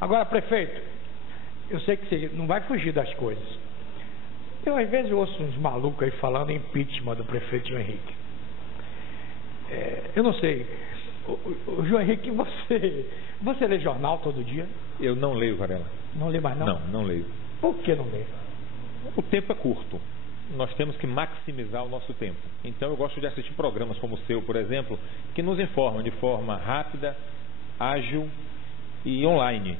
Agora, prefeito, eu sei que você não vai fugir das coisas. Eu, às vezes, ouço uns malucos aí falando em impeachment do prefeito João Henrique. Eu não sei. O João Henrique, você lê jornal todo dia? Eu não leio, Varela. Não lê mais, não? Não, não leio. Por que não lê? O tempo é curto. Nós temos que maximizar o nosso tempo. Então eu gosto de assistir programas como o seu, por exemplo, que nos informam de forma rápida, ágil e online.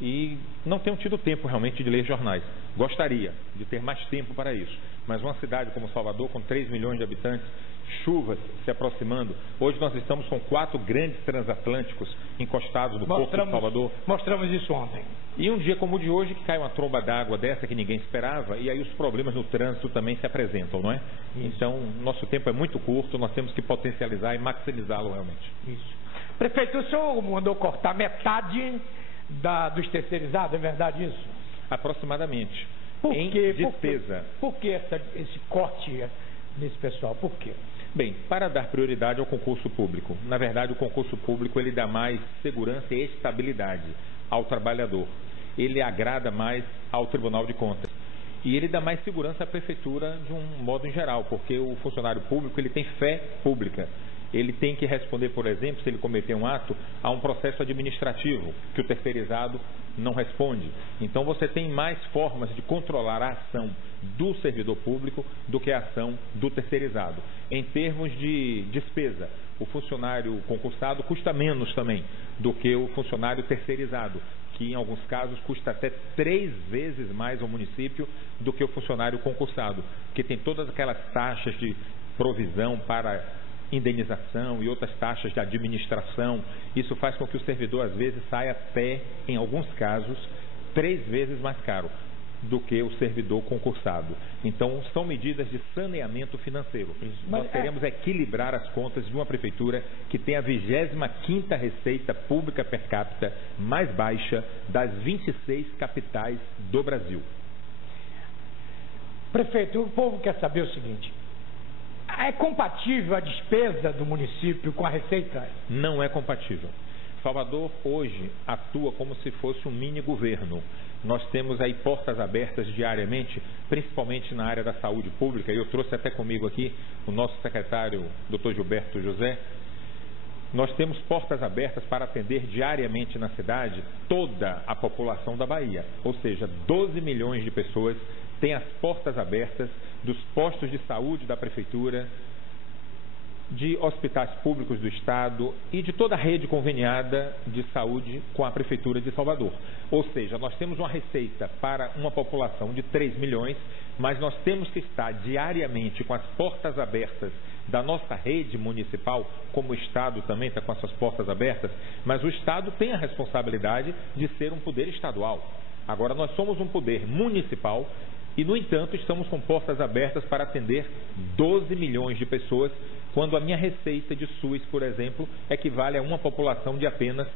E não tenho tido tempo realmente de ler jornais. Gostaria de ter mais tempo para isso. Mas uma cidade como Salvador, com 3 milhões de habitantes, chuvas se aproximando. Hoje nós estamos com 4 grandes transatlânticos encostados no Porto de Salvador. Mostramos isso ontem. E um dia como o de hoje, que cai uma tromba d'água dessa que ninguém esperava, e aí os problemas no trânsito também se apresentam, não é? Isso. Então, nosso tempo é muito curto, nós temos que potencializar e maximizá-lo realmente. Isso. Prefeito, o senhor mandou cortar metade dos terceirizados, é verdade isso? Aproximadamente. Por quê? Despesa. Por que esse corte nesse pessoal? Por quê? Bem, para dar prioridade ao concurso público. Na verdade, o concurso público ele dá mais segurança e estabilidade ao trabalhador. Ele agrada mais ao Tribunal de Contas. E ele dá mais segurança à prefeitura de um modo em geral, porque o funcionário público ele tem fé pública. Ele tem que responder, por exemplo, se ele cometer um ato, a um processo administrativo, que o terceirizado não responde. Então você tem mais formas de controlar a ação do servidor público do que a ação do terceirizado. Em termos de despesa, o funcionário concursado custa menos também do que o funcionário terceirizado, que em alguns casos custa até 3 vezes mais ao município do que o funcionário concursado, que tem todas aquelas taxas de provisão para indenização e outras taxas de administração. Isso faz com que o servidor às vezes saia até, em alguns casos, 3 vezes mais caro do que o servidor concursado. Então são medidas de saneamento financeiro. Nós queremos equilibrar as contas de uma prefeitura que tem a 25ª receita pública per capita mais baixa das 26 capitais do Brasil. Prefeito, o povo quer saber o seguinte: é compatível a despesa do município com a receita? Não é compatível. Salvador hoje atua como se fosse um mini governo. Nós temos aí portas abertas diariamente, principalmente na área da saúde pública. Eu trouxe até comigo aqui o nosso secretário, Dr. Gilberto José. Nós temos portas abertas para atender diariamente na cidade toda a população da Bahia. Ou seja, 12 milhões de pessoas têm as portas abertas dos postos de saúde da prefeitura, de hospitais públicos do estado e de toda a rede conveniada de saúde com a prefeitura de Salvador. Ou seja, nós temos uma receita para uma população de 3 milhões, mas nós temos que estar diariamente com as portas abertas da nossa rede municipal, como o estado também está com as suas portas abertas, mas o estado tem a responsabilidade de ser um poder estadual. Agora nós somos um poder municipal e, no entanto, estamos com portas abertas para atender 12 milhões de pessoas, quando a minha receita de SUS, por exemplo, equivale a uma população de apenas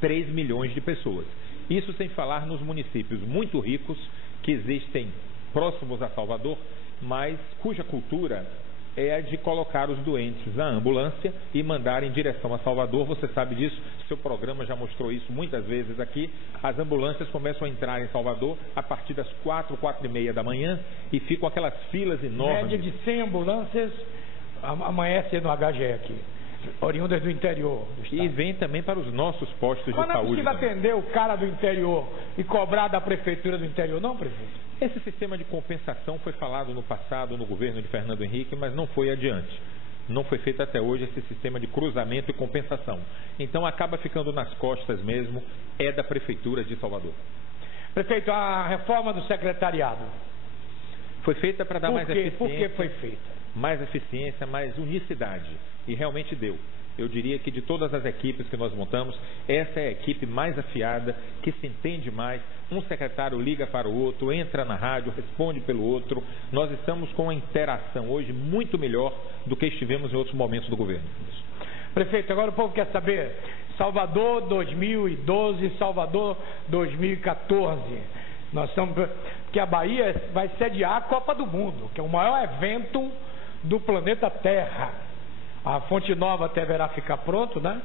3 milhões de pessoas. Isso sem falar nos municípios muito ricos que existem próximos a Salvador, mas cuja cultura é a de colocar os doentes na ambulância e mandar em direção a Salvador. Você sabe disso, seu programa já mostrou isso muitas vezes aqui. As ambulâncias começam a entrar em Salvador a partir das 4, 4h30 da manhã e ficam aquelas filas enormes. Média de 100 ambulâncias amanhece no HGE aqui, oriundas do interior do estado. E vem também para os nossos postos de saúde. Mas não é possível atender o cara do interior e cobrar da prefeitura do interior, não, prefeito? Esse sistema de compensação foi falado no passado no governo de Fernando Henrique, mas não foi adiante. Não foi feito até hoje esse sistema de cruzamento e compensação. Então acaba ficando nas costas mesmo, é da prefeitura de Salvador. Prefeito, a reforma do secretariado foi feita para dar mais eficiência. Por que foi feita? Mais eficiência, mais unicidade. E realmente deu. Eu diria que de todas as equipes que nós montamos, essa é a equipe mais afiada, que se entende mais. Um secretário liga para o outro, entra na rádio, responde pelo outro. Nós estamos com uma interação hoje muito melhor do que estivemos em outros momentos do governo. Prefeito, agora o povo quer saber: Salvador 2012, Salvador 2014. Nós estamos, que a Bahia vai sediar a Copa do Mundo, que é o maior evento do planeta Terra. A Fonte Nova deverá ficar pronto, né?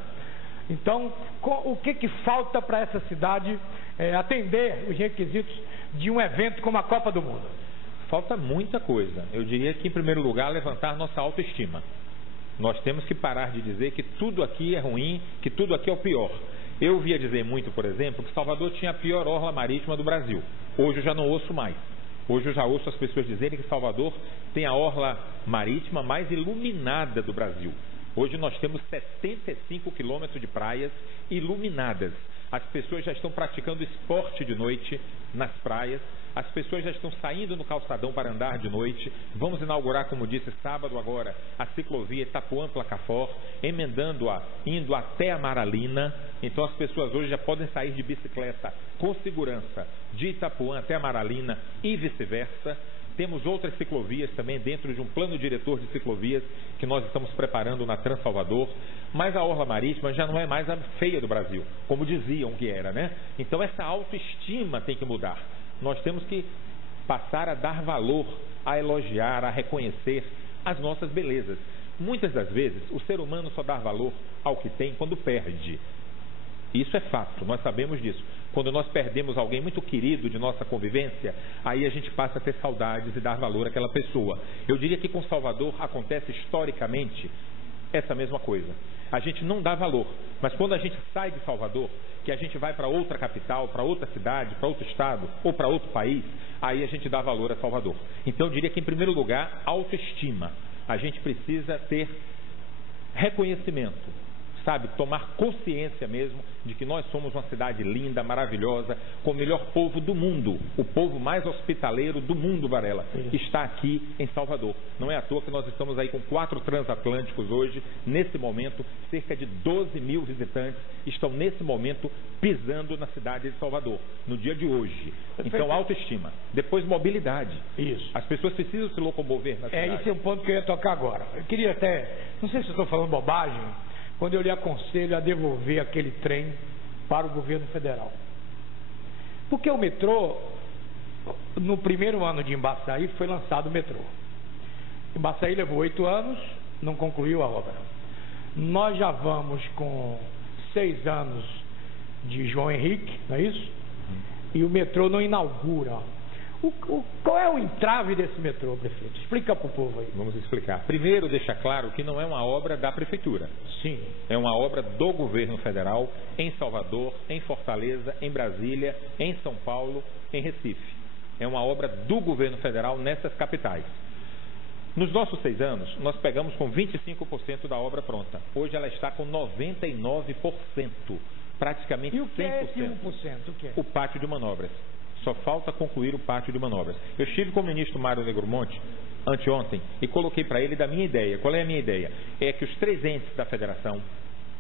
Então, o que falta para essa cidade atender os requisitos de um evento como a Copa do Mundo? Falta muita coisa. Eu diria que, em primeiro lugar, levantar nossa autoestima. Nós temos que parar de dizer que tudo aqui é ruim, que tudo aqui é o pior. Eu ouvia dizer muito, por exemplo, que Salvador tinha a pior orla marítima do Brasil. Hoje eu já não ouço mais. Hoje eu já ouço as pessoas dizerem que Salvador tem a orla marítima mais iluminada do Brasil. Hoje nós temos 75 quilômetros de praias iluminadas. As pessoas já estão praticando esporte de noite nas praias. As pessoas já estão saindo no calçadão para andar de noite. Vamos inaugurar, como disse, sábado agora, a ciclovia Itapuã-Placafort, emendando-a, indo até a Amaralina. Então as pessoas hoje já podem sair de bicicleta com segurança de Itapuã até a Amaralina e vice-versa. Temos outras ciclovias também dentro de um plano diretor de ciclovias que nós estamos preparando na Trans-Salvador. Mas a orla marítima já não é mais a feia do Brasil, como diziam que era, né? Então essa autoestima tem que mudar. Nós temos que passar a dar valor, a elogiar, a reconhecer as nossas belezas. Muitas das vezes o ser humano só dá valor ao que tem quando perde. Isso é fato, nós sabemos disso. Quando nós perdemos alguém muito querido de nossa convivência, aí a gente passa a ter saudades e dar valor àquela pessoa. Eu diria que com Salvador acontece historicamente essa mesma coisa. A gente não dá valor, mas quando a gente sai de Salvador, que a gente vai para outra capital, para outra cidade, para outro estado ou para outro país, aí a gente dá valor a Salvador. Então eu diria que, em primeiro lugar, autoestima. A gente precisa ter reconhecimento, sabe, tomar consciência mesmo de que nós somos uma cidade linda, maravilhosa, com o melhor povo do mundo. O povo mais hospitaleiro do mundo, Varela, está aqui em Salvador. Não é à toa que nós estamos aí com 4 transatlânticos hoje. Nesse momento, cerca de 12 mil visitantes estão nesse momento pisando na cidade de Salvador, no dia de hoje. Então, autoestima. Depois, mobilidade. Isso. As pessoas precisam se locomover na cidade. Esse é um ponto que eu ia tocar agora. Eu queria até, não sei se eu estou falando bobagem, quando eu lhe aconselho a devolver aquele trem para o governo federal. Porque o metrô, no primeiro ano de Embaçaí, foi lançado o metrô. Embaçaí levou 8 anos, não concluiu a obra. Nós já vamos com 6 anos de João Henrique, não é isso? E o metrô não inaugura. Qual é o entrave desse metrô, prefeito? Explica para o povo aí. Vamos explicar. Primeiro, deixa claro que não é uma obra da prefeitura. Sim. É uma obra do governo federal em Salvador, em Fortaleza, em Brasília, em São Paulo, em Recife. É uma obra do governo federal nessas capitais. Nos nossos 6 anos, nós pegamos com 25% da obra pronta. Hoje ela está com 99%, praticamente 100%. E o que é esse 1%? O que é? O pátio de manobras. Só falta concluir o pátio de manobras. Eu estive com o ministro Mário Negromonte anteontem e coloquei para ele da minha ideia. Qual é a minha ideia? É que os 3 entes da federação,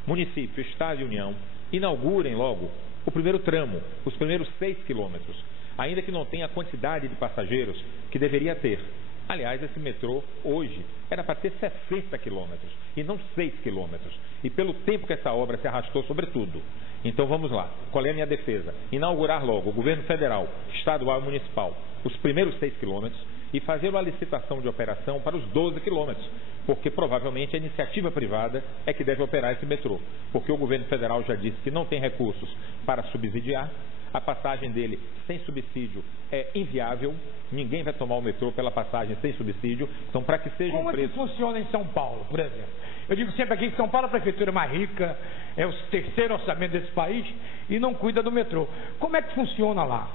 município, estado e união, inaugurem logo o primeiro tramo, os primeiros 6 quilômetros, ainda que não tenha a quantidade de passageiros que deveria ter. Aliás, esse metrô hoje era para ter 60 quilômetros e não 6 quilômetros. E pelo tempo que essa obra se arrastou, sobretudo. Então vamos lá. Qual é a minha defesa? Inaugurar logo o governo federal, estadual e municipal, os primeiros 6 quilômetros e fazer uma licitação de operação para os 12 quilômetros. Porque provavelmente a iniciativa privada é que deve operar esse metrô. Porque o governo federal já disse que não tem recursos para subsidiar. A passagem dele sem subsídio é inviável. Ninguém vai tomar o metrô pela passagem sem subsídio. Então, para que seja um preço... Como funciona em São Paulo, por exemplo? Eu digo sempre aqui que São Paulo é a prefeitura mais rica, é o 3º orçamento desse país e não cuida do metrô. Como é que funciona lá?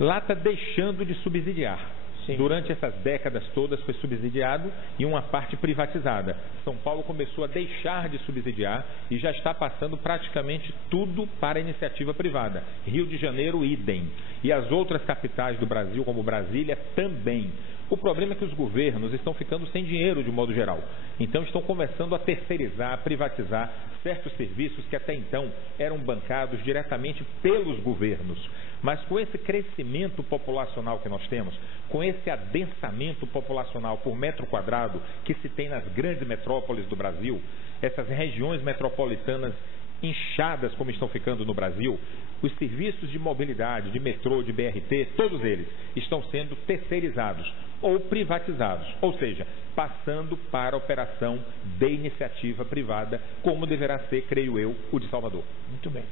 Lá está deixando de subsidiar. Sim. Durante essas décadas todas foi subsidiado e uma parte privatizada. São Paulo começou a deixar de subsidiar e já está passando praticamente tudo para a iniciativa privada. Rio de Janeiro, idem. E as outras capitais do Brasil, como Brasília, também. O problema é que os governos estão ficando sem dinheiro de modo geral. Então estão começando a terceirizar, a privatizar certos serviços que até então eram bancados diretamente pelos governos. Mas com esse crescimento populacional que nós temos, com esse adensamento populacional por metro quadrado que se tem nas grandes metrópoles do Brasil, essas regiões metropolitanas inchadas como estão ficando no Brasil, os serviços de mobilidade, de metrô, de BRT, todos eles estão sendo terceirizados ou privatizados, ou seja, passando para a operação de iniciativa privada, como deverá ser, creio eu, o de Salvador. Muito bem.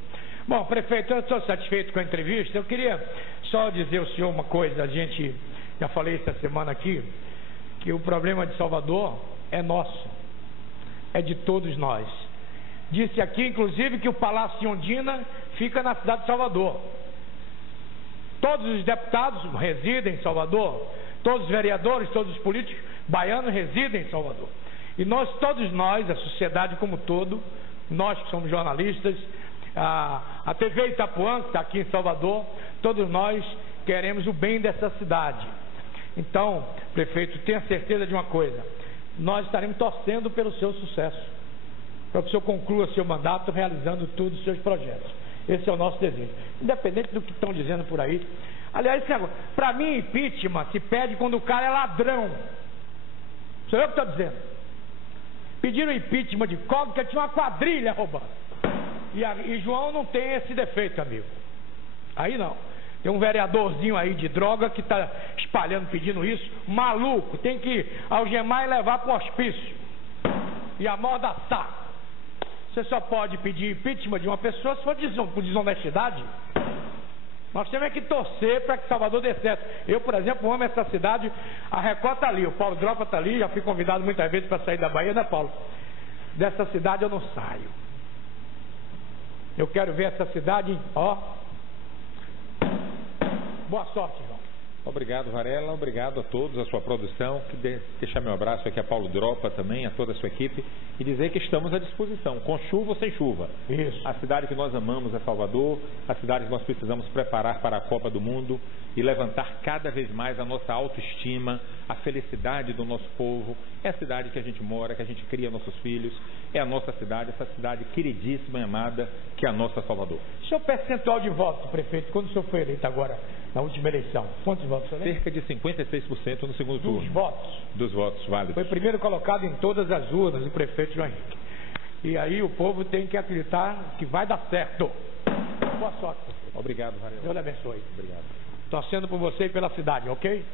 Bom, prefeito, eu estou satisfeito com a entrevista. Eu queria só dizer ao senhor uma coisa. A gente, já falei essa semana aqui, que o problema de Salvador é nosso, é de todos nós. Disse aqui, inclusive, que o Palácio Ondina fica na cidade de Salvador. Todos os deputados residem em Salvador, todos os vereadores, todos os políticos baianos residem em Salvador. E todos nós, a sociedade como todo, nós que somos jornalistas, a TV Itapuã, que está aqui em Salvador, todos nós queremos o bem dessa cidade. Então, prefeito, tenha certeza de uma coisa: nós estaremos torcendo pelo seu sucesso, para que o senhor conclua seu mandato realizando todos os seus projetos. Esse é o nosso desejo, independente do que estão dizendo por aí. Aliás, para mim, impeachment se pede quando o cara é ladrão. Sou eu que estou dizendo. Pediram impeachment de Collor porque tinha uma quadrilha roubando. E João não tem esse defeito, amigo. Aí não. Tem um vereadorzinho aí de droga que está espalhando, pedindo isso. Maluco, tem que algemar e levar para o hospício e amordaçar. Você só pode pedir impeachment de uma pessoa se for por desonestidade. Nós temos que torcer para que Salvador dê certo. Eu, por exemplo, amo essa cidade. A Record está ali, o Paulo Dropa está ali. Já fui convidado muitas vezes para sair da Bahia, né, Paulo? Dessa cidade eu não saio. Eu quero ver essa cidade, ó. Boa sorte, João. Obrigado, Varela. Obrigado a todos, a sua produção. Deixar meu abraço aqui a Paulo Dropa também, a toda a sua equipe, e dizer que estamos à disposição, com chuva ou sem chuva. Isso. A cidade que nós amamos é Salvador, a cidade que nós precisamos preparar para a Copa do Mundo e levantar cada vez mais a nossa autoestima, a felicidade do nosso povo. É a cidade que a gente mora, que a gente cria nossos filhos, é a nossa cidade, essa cidade queridíssima e amada que é a nossa Salvador. Seu percentual de votos, prefeito, quando o senhor foi eleito agora, na última eleição, quantos votos o senhor lembra? Cerca de 56% no segundo turno. Dos votos? Dos votos válidos. Foi primeiro colocado em todas as urnas, o prefeito João Henrique. E aí o povo tem que acreditar que vai dar certo. Boa sorte, prefeito. Obrigado, Varela. Deus lhe abençoe. Obrigado. Torcendo por você e pela cidade, ok?